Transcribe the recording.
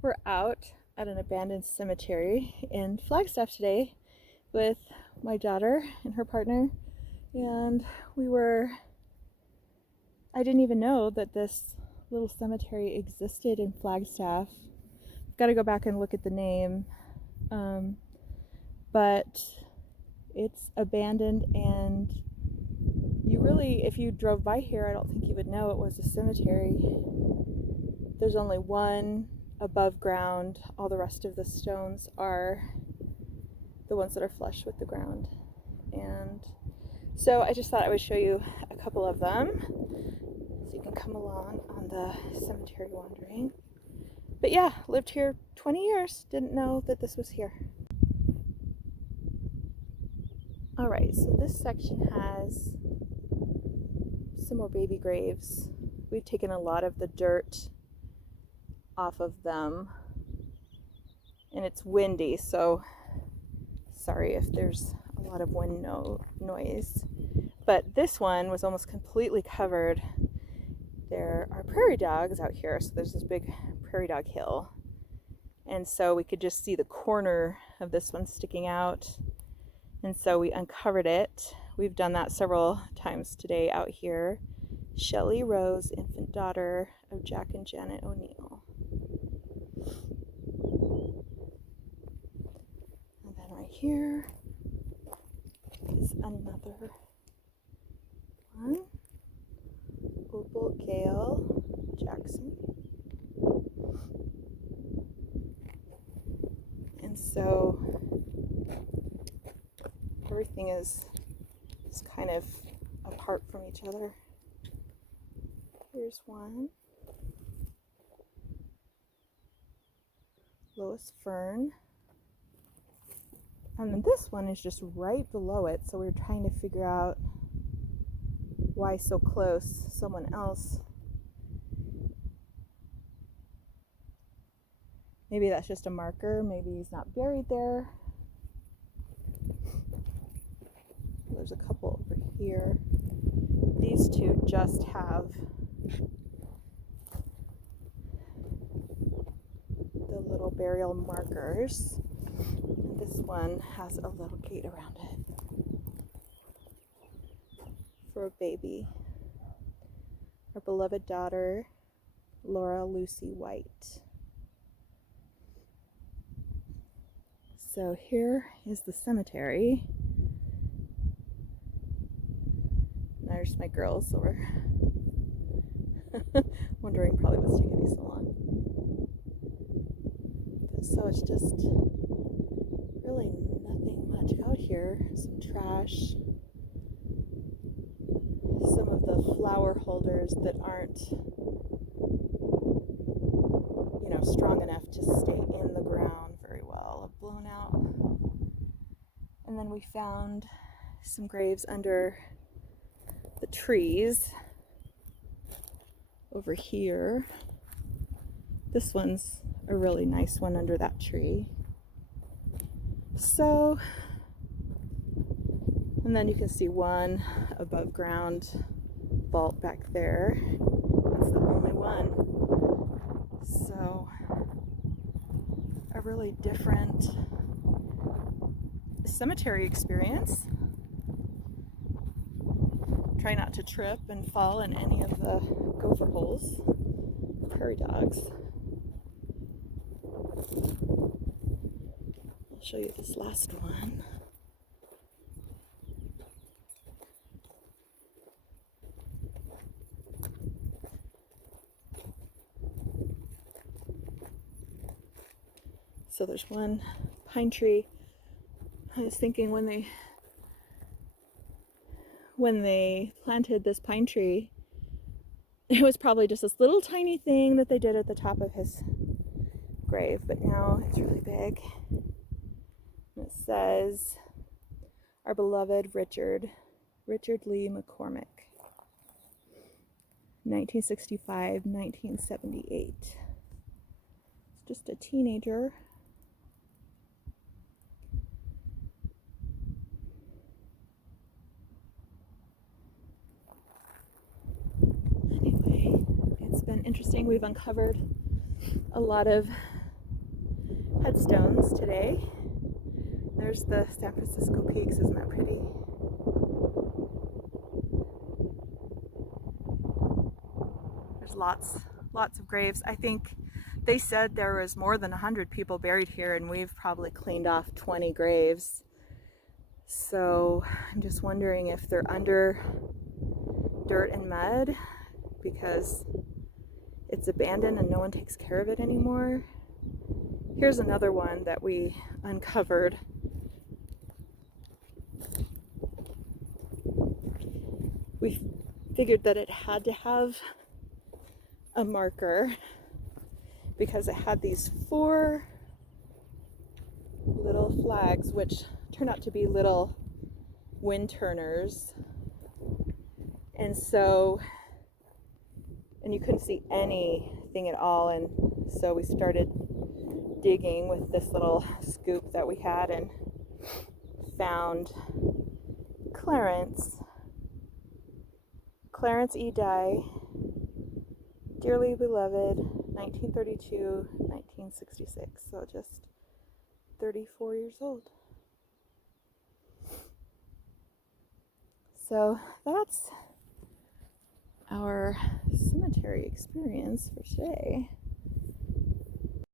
We're out at an abandoned cemetery in Flagstaff today with my daughter and her partner, and I didn't even know that this little cemetery existed in Flagstaff. I've got to go back and look at the name, but it's abandoned, and if you drove by here, I don't think you would know it was a cemetery. There's only one above ground. All the rest of the stones are the ones that are flush with the ground. And so I just thought I would show you a couple of them so you can come along on the cemetery wandering. But yeah, lived here 20 years, didn't know that this was here. Alright, so this section has some more baby graves. We've taken a lot of the dirt off of them, and it's windy, so sorry if there's a lot of wind noise. But this one was almost completely covered. There are prairie dogs out here, so there's this big prairie dog hill, and so we could just see the corner of this one sticking out, and so we uncovered it. We've done that several times today out here. Shelley Rose, infant daughter of Jack and Janet O'Neill. And then right here is another one. Opal Gale Jackson. And so everything is kind of apart from each other. Here's one. Lois Fern. And then this one is just right below it, so we're trying to figure out why so close. Someone else. Maybe that's just a marker. Maybe he's not buried there. There's a couple over here. These two just have the little burial markers. And this one has a little gate around it for a baby. Our beloved daughter, Laura Lucy White. So here is the cemetery. There's my girls, so we're wondering probably what's taking me so long. So it's just really nothing much out here. Some trash. Some of the flower holders that aren't, strong enough to stay in the ground very well have blown out. And then we found some graves under the trees over here. This one's a really nice one under that tree. So, and then you can see one above ground vault back there. That's the only one. So, a really different cemetery experience. Try not to trip and fall in any of the gopher holes, prairie dogs. I'll show you this last one. So there's one pine tree. I was thinking when they planted this pine tree, it was probably just this little tiny thing that they did at the top of his grave, but now it's really big. And it says, our beloved Richard Lee McCormick, 1965, 1978. It's just a teenager. Anyway, it's been interesting. We've uncovered a lot of headstones today. There's the San Francisco Peaks. Isn't that pretty? There's lots of graves. I think they said there was more than 100 people buried here, and we've probably cleaned off 20 graves. So I'm just wondering if they're under dirt and mud because it's abandoned and no one takes care of it anymore. Here's another one that we uncovered. We figured that it had to have a marker because it had these 4 little flags, which turned out to be little wind turners. And you couldn't see anything at all. And so we started digging with this little scoop that we had and found Clarence E. Dye, dearly beloved, 1932, 1966, so just 34 years old. So that's our cemetery experience for today.